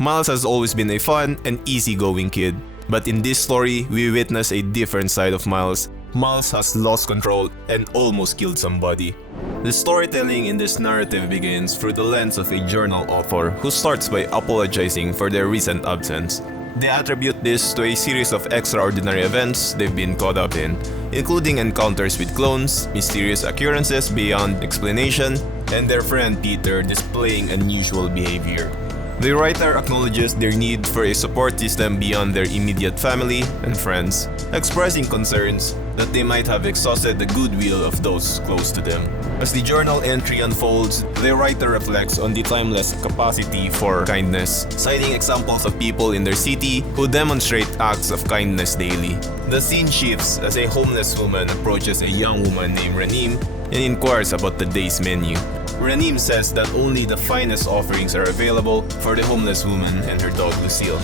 Miles has always been a fun and easygoing kid, but in this story, we witness a different side of Miles. Miles has lost control and almost killed somebody. The storytelling in this narrative begins through the lens of a journal author who starts by apologizing for their recent absence. They attribute this to a series of extraordinary events they've been caught up in, including encounters with clones, mysterious occurrences beyond explanation, and their friend Peter displaying unusual behavior. The writer acknowledges their need for a support system beyond their immediate family and friends, expressing concerns that they might have exhausted the goodwill of those close to them. As the journal entry unfolds, the writer reflects on the timeless capacity for kindness, citing examples of people in their city who demonstrate acts of kindness daily. The scene shifts as a homeless woman approaches a young woman named Ranim and inquires about the day's menu. Ranim says that only the finest offerings are available for the homeless woman and her dog Lucille.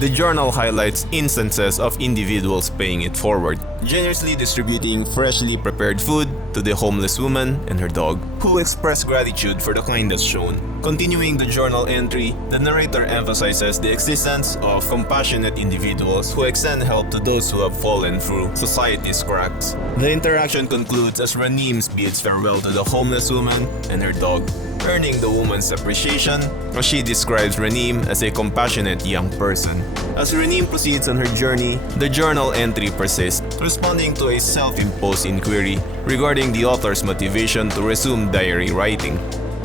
The journal highlights instances of individuals paying it forward, generously distributing freshly prepared food to the homeless woman and her dog, who express gratitude for the kindness shown. Continuing the journal entry, the narrator emphasizes the existence of compassionate individuals who extend help to those who have fallen through society's cracks. The interaction concludes as Ranim bids farewell to the homeless woman and her dog, earning the woman's appreciation as she describes Ranim as a compassionate young person. As Ranim proceeds on her journey, the journal entry persists, responding to a self-imposed inquiry regarding the author's motivation to resume diary writing.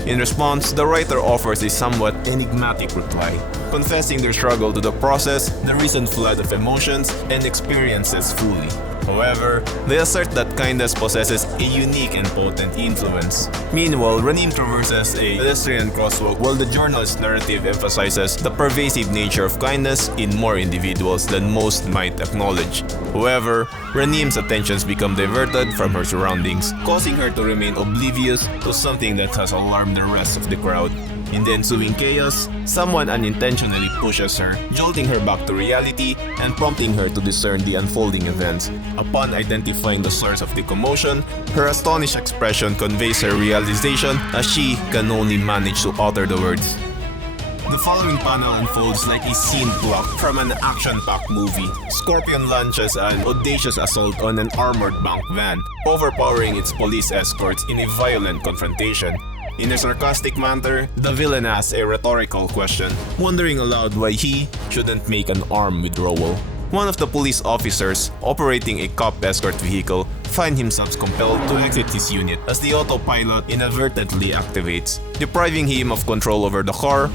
In response, the writer offers a somewhat enigmatic reply, confessing their struggle to process the recent flood of emotions and experiences fully. However, they assert that kindness possesses a unique and potent influence. Meanwhile, Ranim traverses a pedestrian crosswalk while the journal's narrative emphasizes the pervasive nature of kindness in more individuals than most might acknowledge. However, Ranim's attentions become diverted from her surroundings, causing her to remain oblivious to something that has alarmed the rest of the crowd. In the ensuing chaos, someone unintentionally pushes her, jolting her back to reality and prompting her to discern the unfolding events. Upon identifying the source of the commotion, her astonished expression conveys her realization as she can only manage to utter the words. The following panel unfolds like a scene plucked from an action-packed movie. Scorpion launches an audacious assault on an armored bank van, overpowering its police escorts in a violent confrontation. In a sarcastic manner, the villain asks a rhetorical question, wondering aloud why he shouldn't make an armed withdrawal. One of the police officers, operating a cop escort vehicle, finds himself compelled to exit his unit as the autopilot inadvertently activates, depriving him of control over the car.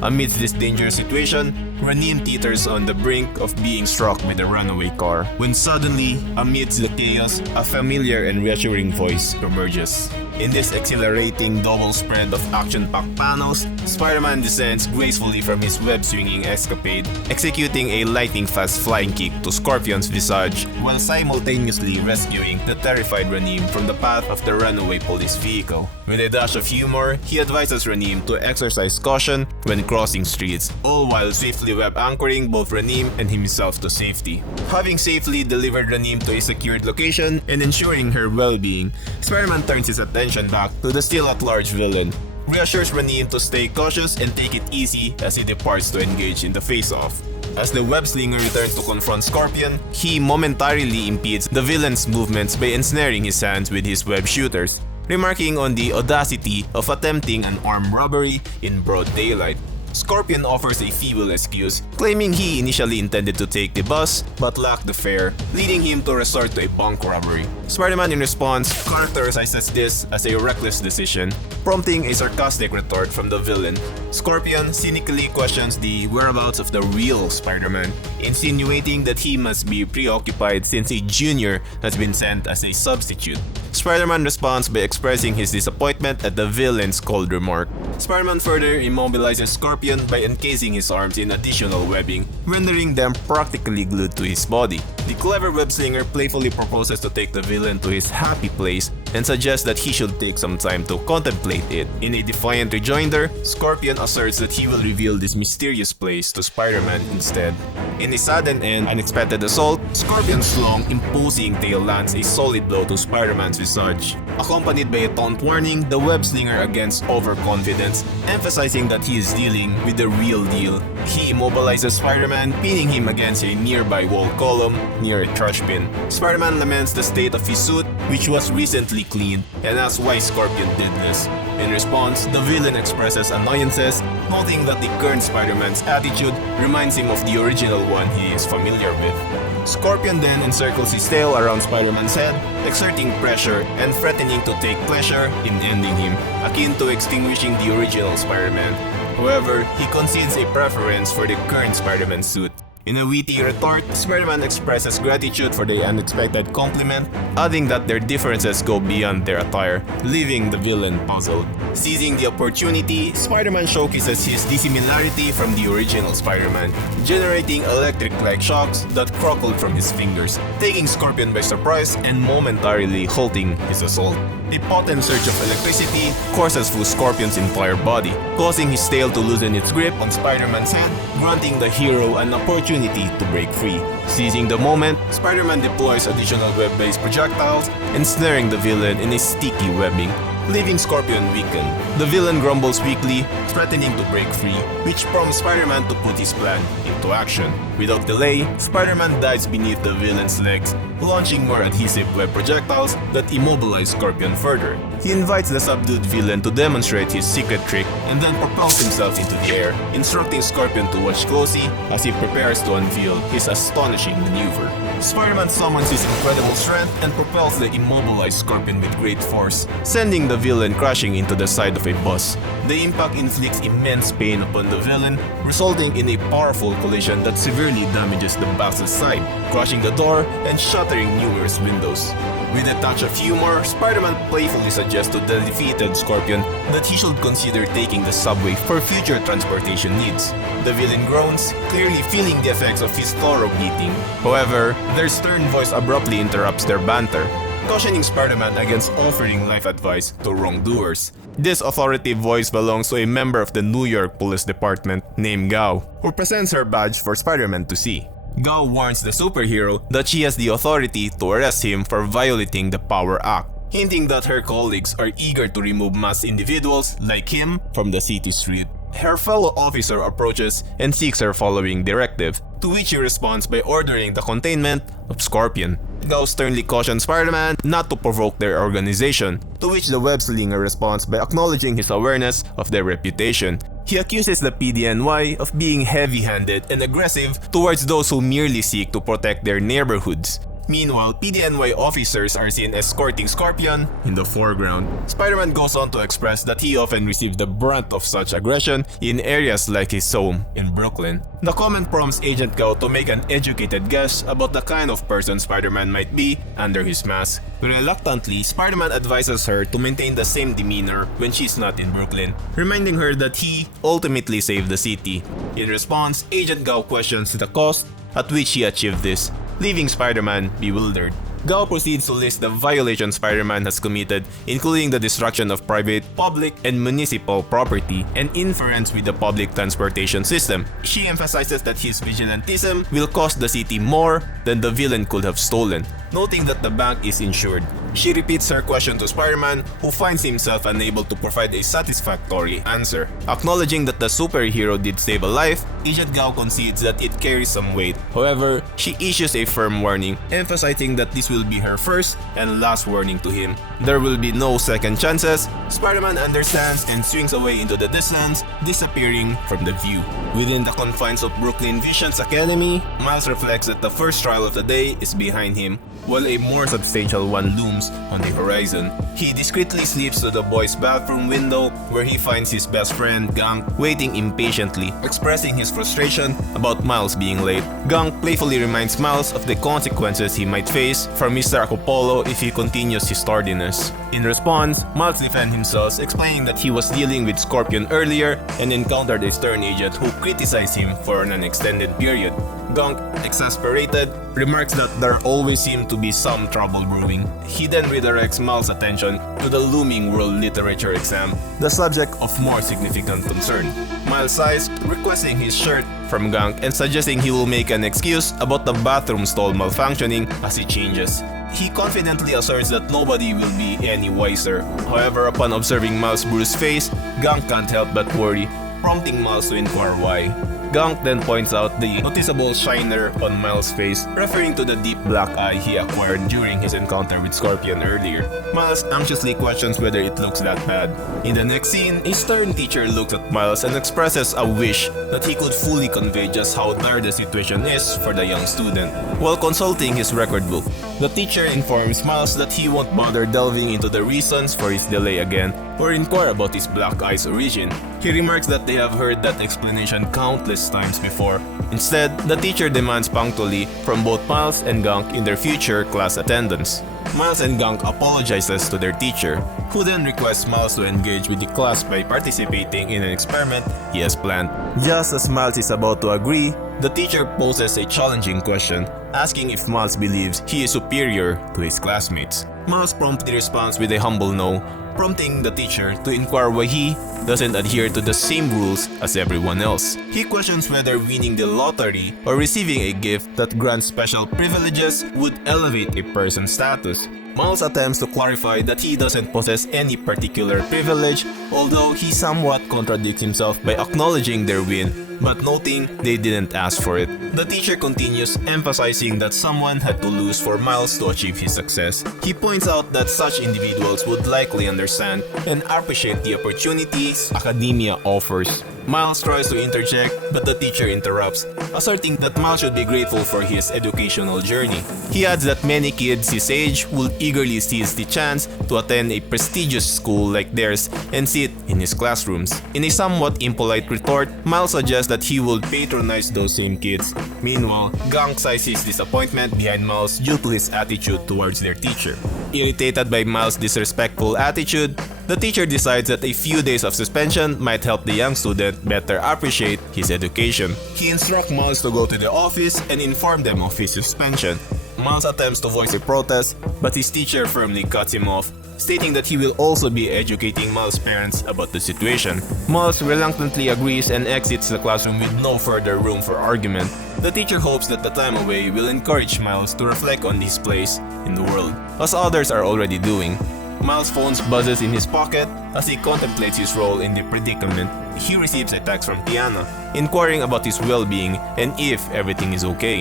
Amidst this dangerous situation, Ranim teeters on the brink of being struck with a runaway car, when suddenly, amidst the chaos, a familiar and reassuring voice emerges. In this exhilarating double spread of action-packed panels, Spiderman descends gracefully from his web-swinging escapade, executing a lightning-fast flying kick to Scorpion's visage while simultaneously rescuing the terrified Ranim from the path of the runaway police vehicle. With a dash of humor, he advises Ranim to exercise caution when crossing streets, all while swiftly web-anchoring both Ranim and himself to safety. Having safely delivered Ranim to a secured location and ensuring her well-being, Spiderman turns his attention back to the still-at-large villain, reassures Ranim to stay cautious and take it easy as he departs to engage in the face-off. As the web-slinger returns to confront Scorpion, he momentarily impedes the villain's movements by ensnaring his hands with his web shooters, remarking on the audacity of attempting an armed robbery in broad daylight. Scorpion offers a feeble excuse, claiming he initially intended to take the bus but lacked the fare, leading him to resort to a bank robbery. Spider-Man in response characterizes this as a reckless decision, prompting a sarcastic retort from the villain. Scorpion cynically questions the whereabouts of the real Spider-Man, insinuating that he must be preoccupied since a junior has been sent as a substitute. Spider-Man responds by expressing his disappointment at the villain's cold remark. Spider-Man further immobilizes Scorpion by encasing his arms in additional webbing, rendering them practically glued to his body. The clever web-slinger playfully proposes to take the villain to his happy place and suggests that he should take some time to contemplate it. In a defiant rejoinder, Scorpion asserts that he will reveal this mysterious place to Spider-Man instead. In a sudden and unexpected assault, Scorpion's long, imposing tail lands a solid blow to Spider-Man's visage, accompanied by a taunt warning the web slinger against overconfidence, emphasizing that he is dealing with the real deal. He immobilizes Spider-Man, pinning him against a nearby wall column near a trash bin. Spider-Man laments the state of his suit, which was recently cleaned, and asks why Scorpion did this. In response, the villain expresses annoyances, noting that the current Spider-Man's attitude reminds him of the original one he is familiar with. Scorpion then encircles his tail around Spider-Man's head, exerting pressure and threatening to take pleasure in ending him, akin to extinguishing the original Spider-Man. However, he concedes a preference for the current Spider-Man suit. In a witty retort, Spider-Man expresses gratitude for the unexpected compliment, adding that their differences go beyond their attire, leaving the villain puzzled. Seizing the opportunity, Spider-Man showcases his dissimilarity from the original Spider-Man, generating electric-like shocks that crackled from his fingers, taking Scorpion by surprise and momentarily halting his assault. A potent surge of electricity courses through Scorpion's entire body, causing his tail to loosen its grip on Spider-Man's head, granting the hero an opportunity to break free. Seizing the moment, Spider-Man deploys additional web-based projectiles, ensnaring the villain in a sticky webbing, leaving Scorpion weakened. The villain grumbles weakly, threatening to break free, which prompts Spider-Man to put his plan into action. Without delay, Spider-Man dives beneath the villain's legs, launching more adhesive web projectiles that immobilize Scorpion further. He invites the subdued villain to demonstrate his secret trick and then propels himself into the air, instructing Scorpion to watch closely as he prepares to unveil his astonishing maneuver. Spider-Man summons his incredible strength and propels the immobilized Scorpion with great force, sending the villain crashing into the side of a bus. The impact inflicts immense pain upon the villain, resulting in a powerful collision that severely damages the bus's side, crushing the door and shattering numerous windows. With a touch of humor, Spider-Man playfully suggests to the defeated Scorpion that he should consider taking the subway for future transportation needs. The villain groans, clearly feeling the effects of his thorough beating. However, their stern voice abruptly interrupts their banter, cautioning Spider-Man against offering life advice to wrongdoers. This authoritative voice belongs to a member of the New York Police Department named Gao, who presents her badge for Spider-Man to see. Gao warns the superhero that she has the authority to arrest him for violating the Power Act, hinting that her colleagues are eager to remove masked individuals like him from the city street. Her fellow officer approaches and seeks her following directive, to which he responds by ordering the containment of Scorpion. Gao sternly cautions Spider-Man not to provoke their organization, to which the web-slinger responds by acknowledging his awareness of their reputation. He accuses the PDNY of being heavy-handed and aggressive towards those who merely seek to protect their neighborhoods. Meanwhile, PDNY officers are seen escorting Scorpion in the foreground. Spider-Man goes on to express that he often receives the brunt of such aggression in areas like his home in Brooklyn. The comment prompts Agent Gao to make an educated guess about the kind of person Spider-Man might be under his mask. Reluctantly, Spider-Man advises her to maintain the same demeanor when she's not in Brooklyn, reminding her that he ultimately saved the city. In response, Agent Gao questions the cost at which he achieved this, leaving Spider-Man bewildered. Gao proceeds to list the violations Spider-Man has committed, including the destruction of private, public, and municipal property, and interference with the public transportation system. She emphasizes that his vigilantism will cost the city more than the villain could have stolen, noting that the bank is insured. She repeats her question to Spider-Man, who finds himself unable to provide a satisfactory answer. Acknowledging that the superhero did save a life, Agent Gao concedes that it carries some weight. However, she issues a firm warning, emphasizing that this will be her first and last warning to him. There will be no second chances. Spider-Man understands and swings away into the distance, disappearing from the view. Within the confines of Brooklyn Vision's Academy, Miles reflects that the first trial of the day is behind him, while a more substantial one looms on the horizon. He discreetly slips to the boy's bathroom window, where he finds his best friend, Gunk, waiting impatiently, expressing his frustration about Miles being late. Gunk playfully reminds Miles of the consequences he might face from Mr. Acopolo if he continues his tardiness. In response, Miles defends himself, explaining that he was dealing with Scorpion earlier and encountered a stern agent who criticized him for an extended period. Gunk, exasperated, remarks that there always seemed to be some trouble brewing. He then redirects Miles' attention to the looming world literature exam, the subject of more significant concern. Miles sighs, requesting his shirt from Gunk and suggesting he will make an excuse about the bathroom stall malfunctioning as he changes. He confidently asserts that nobody will be any wiser. However, upon observing Miles' bruised face, Gunk can't help but worry, prompting Miles to inquire why. Gunk then points out the noticeable shiner on Miles' face, referring to the deep black eye he acquired during his encounter with Scorpion earlier. Miles anxiously questions whether it looks that bad. In the next scene, a stern teacher looks at Miles and expresses a wish that he could fully convey just how dire the situation is for the young student. While consulting his record book, the teacher informs Miles that he won't bother delving into the reasons for his delay again or inquire about his black eye's origin. He remarks that they have heard that explanation countless times before. Instead, the teacher demands punctually from both Miles and Gunk in their future class attendance. Miles and Gunk apologizes to their teacher, who then requests Miles to engage with the class by participating in an experiment he has planned. Just as Miles is about to agree, the teacher poses a challenging question, asking if Miles believes he is superior to his classmates. Miles promptly responds with a humble no, prompting the teacher to inquire why he doesn't adhere to the same rules as everyone else. He questions whether winning the lottery or receiving a gift that grants special privileges would elevate a person's status. Miles attempts to clarify that he doesn't possess any particular privilege, although he somewhat contradicts himself by acknowledging their win, but noting they didn't ask for it. The teacher continues, emphasizing that someone had to lose for Miles to achieve his success. He points out that such individuals would likely understand and appreciate the opportunities academia offers. Miles tries to interject, but the teacher interrupts, asserting that Miles should be grateful for his educational journey. He adds that many kids his age would eagerly seize the chance to attend a prestigious school like theirs and sit in his classrooms. In a somewhat impolite retort, Miles suggests that he would patronize those same kids. Meanwhile, Gunk sighs his disappointment behind Miles due to his attitude towards their teacher. Irritated by Miles' disrespectful attitude, the teacher decides that a few days of suspension might help the young student better appreciate his education. He instructs Miles to go to the office and inform them of his suspension. Miles attempts to voice a protest, but his teacher firmly cuts him off, stating that he will also be educating Miles' parents about the situation. Miles reluctantly agrees and exits the classroom with no further room for argument. The teacher hopes that the time away will encourage Miles to reflect on his place in the world, as others are already doing. Miles' phone buzzes in his pocket as he contemplates his role in the predicament. He receives a text from Tiana, inquiring about his well-being and if everything is okay.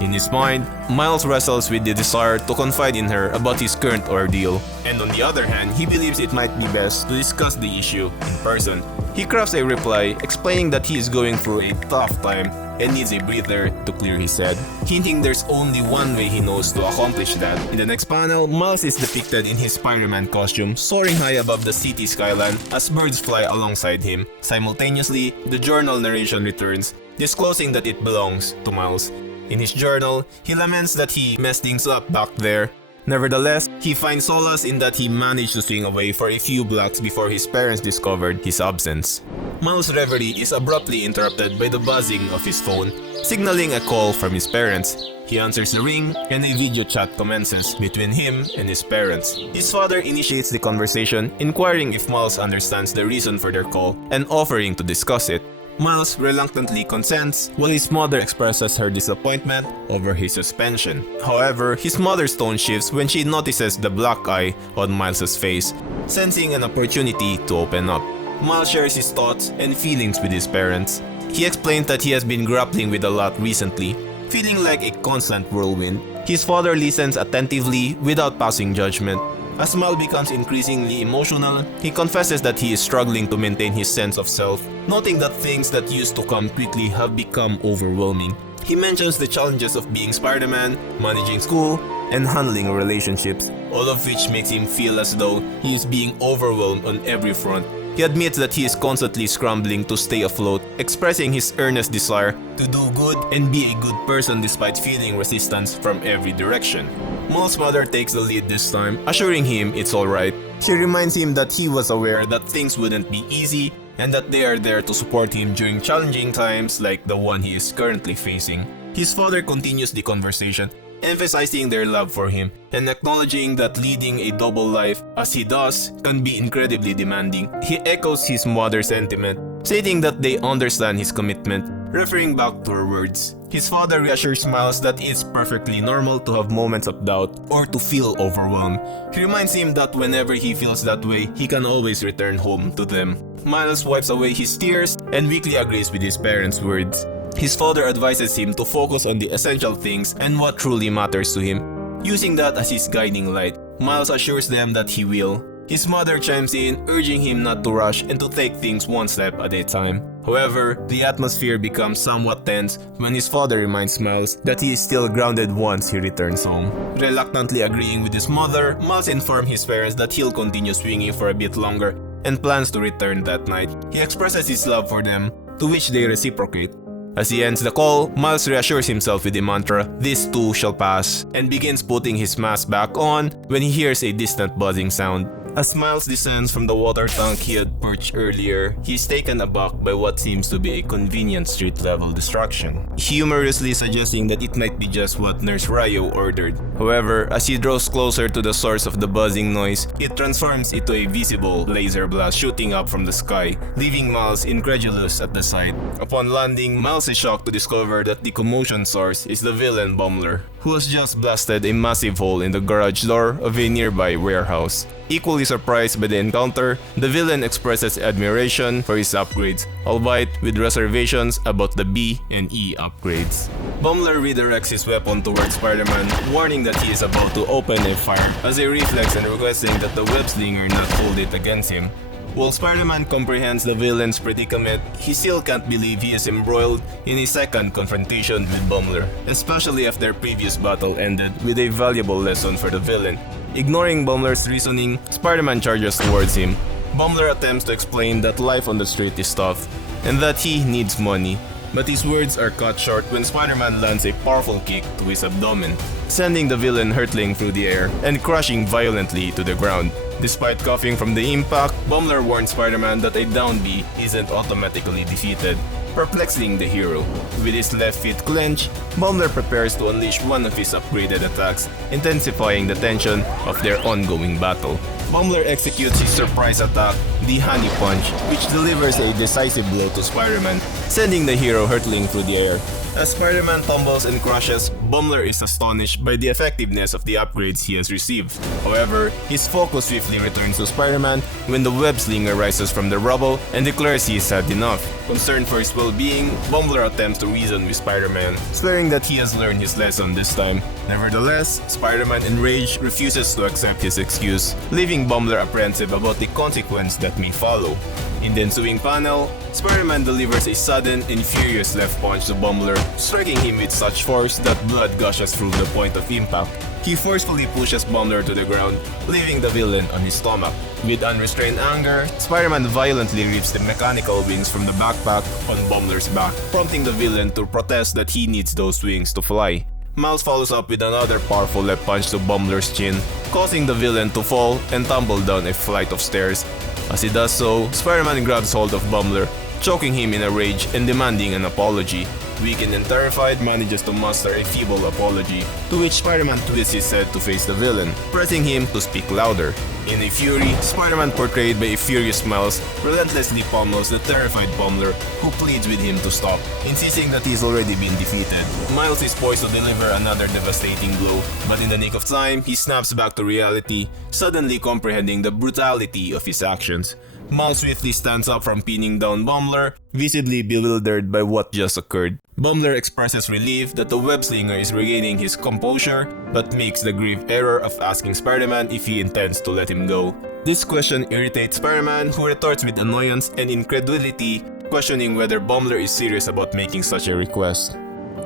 In his mind, Miles wrestles with the desire to confide in her about his current ordeal, and on the other hand, he believes it might be best to discuss the issue in person. He crafts a reply explaining that he is going through a tough time and needs a breather to clear his head, hinting there's only one way he knows to accomplish that. In the next panel, Miles is depicted in his Spiderman costume, soaring high above the city skyline as birds fly alongside him. Simultaneously, the journal narration returns, disclosing that it belongs to Miles. In his journal, he laments that he messed things up back there. Nevertheless, he finds solace in that he managed to swing away for a few blocks before his parents discovered his absence. Miles' reverie is abruptly interrupted by the buzzing of his phone, signaling a call from his parents. He answers the ring, and a video chat commences between him and his parents. His father initiates the conversation, inquiring if Miles understands the reason for their call and offering to discuss it. Miles reluctantly consents, while his mother expresses her disappointment over his suspension. However, his mother's tone shifts when she notices the black eye on Miles' face, sensing an opportunity to open up. Miles shares his thoughts and feelings with his parents. He explains that he has been grappling with a lot recently, feeling like a constant whirlwind. His father listens attentively without passing judgment. As Miles becomes increasingly emotional, he confesses that he is struggling to maintain his sense of self, noting that things that used to come quickly have become overwhelming. He mentions the challenges of being Spider-Man, managing school, and handling relationships, all of which makes him feel as though he is being overwhelmed on every front. He admits that he is constantly scrambling to stay afloat, expressing his earnest desire to do good and be a good person despite feeling resistance from every direction. Miles' mother takes the lead this time, assuring him it's alright. She reminds him that he was aware that things wouldn't be easy and that they are there to support him during challenging times like the one he is currently facing. His father continues the conversation, emphasizing their love for him and acknowledging that leading a double life, as he does, can be incredibly demanding. He echoes his mother's sentiment, stating that they understand his commitment referring back to her words. His father reassures Miles that it's perfectly normal to have moments of doubt or to feel overwhelmed. He reminds him that whenever he feels that way, he can always return home to them. Miles wipes away his tears and weakly agrees with his parents' words. His father advises him to focus on the essential things and what truly matters to him, using that as his guiding light. Miles assures them that he will. His mother chimes in, urging him not to rush and to take things one step at a time. However, the atmosphere becomes somewhat tense when his father reminds Miles that he is still grounded once he returns home. Reluctantly agreeing with his mother, Miles informs his parents that he'll continue swinging for a bit longer and plans to return that night. He expresses his love for them, to which they reciprocate. As he ends the call, Miles reassures himself with the mantra, "This too shall pass," and begins putting his mask back on when he hears a distant buzzing sound. As Miles descends from the water tank he had perched earlier, he is taken aback by what seems to be a convenient street-level distraction, humorously suggesting that it might be just what Nurse Ryo ordered. However, as he draws closer to the source of the buzzing noise, it transforms into a visible laser blast shooting up from the sky, leaving Miles incredulous at the sight. Upon landing, Miles is shocked to discover that the commotion source is the villain Bumbler, who has just blasted a massive hole in the garage door of a nearby warehouse. Equally surprised by the encounter, the villain expresses admiration for his upgrades, albeit with reservations about the B and E upgrades. Bumbler redirects his weapon towards Spider-Man, warning that he is about to open a fire as a reflex and requesting that the web slinger not hold it against him. While Spider-Man comprehends the villain's predicament, he still can't believe he is embroiled in a second confrontation with Bumbler, especially after their previous battle ended with a valuable lesson for the villain. Ignoring Bumbler's reasoning, Spider-Man charges towards him. Bumbler attempts to explain that life on the street is tough and that he needs money, but his words are cut short when Spider-Man lands a powerful kick to his abdomen, sending the villain hurtling through the air and crashing violently to the ground. Despite coughing from the impact, Bumbler warns Spider-Man that a down B isn't automatically defeated, perplexing the hero. With his left feet clenched, Bumbler prepares to unleash one of his upgraded attacks, intensifying the tension of their ongoing battle. Bumbler executes his surprise attack, the Honey Punch, which delivers a decisive blow to Spider-Man, sending the hero hurtling through the air. As Spider-Man tumbles and crashes, Bumbler is astonished by the effectiveness of the upgrades he has received. However, his focus swiftly returns to Spider-Man when the web slinger rises from the rubble and declares he is had enough. Concerned for his well-being, Bumbler attempts to reason with Spider-Man, swearing that he has learned his lesson this time. Nevertheless, Spider-Man enraged refuses to accept his excuse, leaving Bumbler apprehensive about the consequence that may follow. In the ensuing panel, Spider-Man delivers a sudden and furious left punch to Bumbler, striking him with such force that blood gushes through the point of impact. He forcefully pushes Bumbler to the ground, leaving the villain on his stomach. With unrestrained anger, Spider-Man violently rips the mechanical wings from the backpack on Bumbler's back, prompting the villain to protest that he needs those wings to fly. Miles follows up with another powerful left punch to Bumbler's chin, causing the villain to fall and tumble down a flight of stairs. As he does so, Spider-Man grabs hold of Bumbler, choking him in a rage and demanding an apology. Weakened and terrified, manages to muster a feeble apology, to which Spider-Man twists his head to face the villain, pressing him to speak louder. In a fury, Spider-Man, portrayed by a furious Miles, relentlessly pummels the terrified Bumbler, who pleads with him to stop, insisting that he's already been defeated. Miles is poised to deliver another devastating blow, but in the nick of time, he snaps back to reality, suddenly comprehending the brutality of his actions. Miles swiftly stands up from pinning down Bumbler, visibly bewildered by what just occurred. Bumbler expresses relief that the web slinger is regaining his composure, but makes the grave error of asking Spider-Man if he intends to let him go. This question irritates Spider-Man, who retorts with annoyance and incredulity, questioning whether Bumbler is serious about making such a request.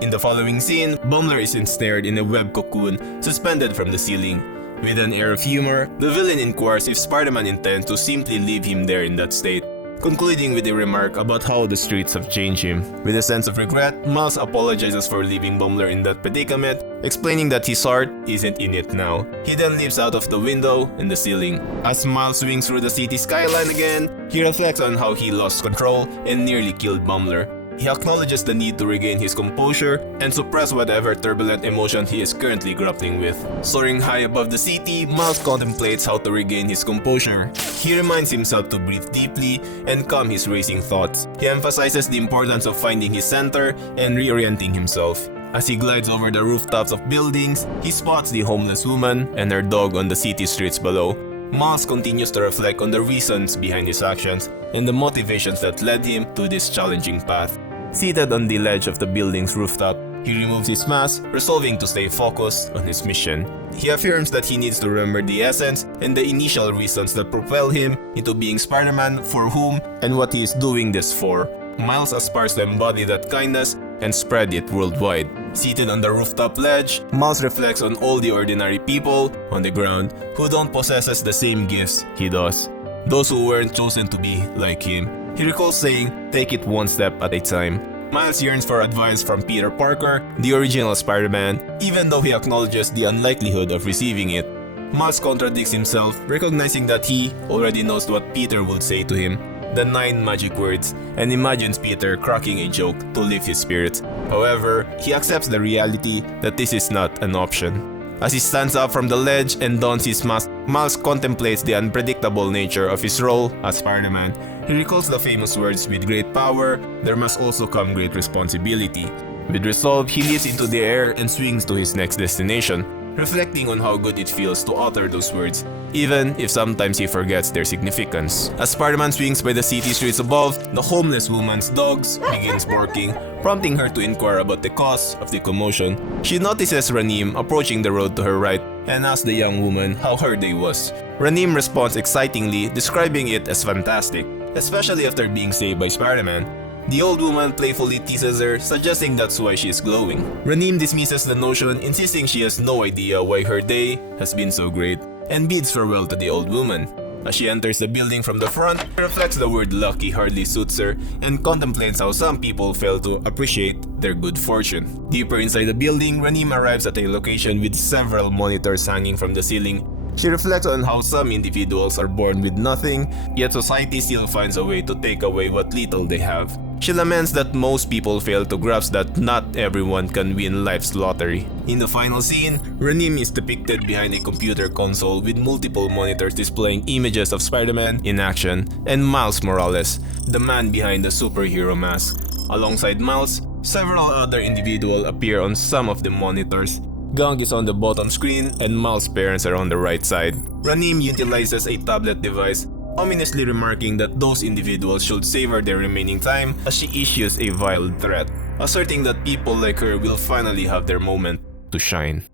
In the following scene, Bumbler is ensnared in a web cocoon suspended from the ceiling. With an air of humor, the villain inquires if Spider-Man intends to simply leave him there in that state, concluding with a remark about how the streets have changed him. With a sense of regret, Miles apologizes for leaving Bumbler in that predicament, explaining that his heart isn't in it now. He then leaps out of the window and the ceiling. As Miles swings through the city skyline again, he reflects on how he lost control and nearly killed Bumbler. He acknowledges the need to regain his composure and suppress whatever turbulent emotion he is currently grappling with. Soaring high above the city, Miles contemplates how to regain his composure. He reminds himself to breathe deeply and calm his racing thoughts. He emphasizes the importance of finding his center and reorienting himself. As he glides over the rooftops of buildings, he spots the homeless woman and her dog on the city streets below. Miles continues to reflect on the reasons behind his actions and the motivations that led him to this challenging path. Seated on the ledge of the building's rooftop, he removes his mask, resolving to stay focused on his mission. He affirms that he needs to remember the essence and the initial reasons that propel him into being Spider-Man, for whom and what he is doing this for. Miles aspires to embody that kindness and spread it worldwide. Seated on the rooftop ledge, Miles reflects on all the ordinary people on the ground who don't possess the same gifts he does. Those who weren't chosen to be like him. He recalls saying, "Take it one step at a time." Miles yearns for advice from Peter Parker, the original Spider-Man, even though he acknowledges the unlikelihood of receiving it. Miles contradicts himself, recognizing that he already knows what Peter would say to him, the 9 magic words, and imagines Peter cracking a joke to lift his spirits. However, he accepts the reality that this is not an option. As he stands up from the ledge and dons his mask, Miles contemplates the unpredictable nature of his role as Spider-Man. He recalls the famous words, "With great power, there must also come great responsibility." With resolve, he leaps into the air and swings to his next destination, reflecting on how good it feels to utter those words, even if sometimes he forgets their significance. As Spider-Man swings by the city streets above, the homeless woman's dogs begins barking, prompting her to inquire about the cause of the commotion. She notices Ranim approaching the road to her right and asks the young woman how her day was. Ranim responds excitingly, describing it as fantastic, especially after being saved by Spider-Man. The old woman playfully teases her, suggesting that's why she is glowing. Ranim dismisses the notion, insisting she has no idea why her day has been so great, and bids farewell to the old woman. As she enters the building from the front, she reflects the word lucky hardly suits her and contemplates how some people fail to appreciate their good fortune. Deeper inside the building, Ranim arrives at a location with several monitors hanging from the ceiling. She reflects on how some individuals are born with nothing, yet society still finds a way to take away what little they have. She laments that most people fail to grasp that not everyone can win life's lottery. In the final scene, Ranim is depicted behind a computer console with multiple monitors displaying images of Spider-Man in action and Miles Morales, the man behind the superhero mask. Alongside Miles, several other individuals appear on some of the monitors. Gang is on the bottom screen and Miles' parents are on the right side. Ranim utilizes a tablet device, ominously remarking that those individuals should savor their remaining time as she issues a veiled threat, asserting that people like her will finally have their moment to shine.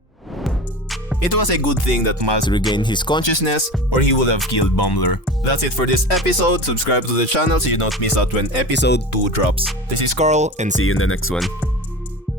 It was a good thing that Miles regained his consciousness, or he would have killed Bumbler. That's it for this episode. Subscribe to the channel so you don't miss out when episode 2 drops. This is Carl, and see you in the next one.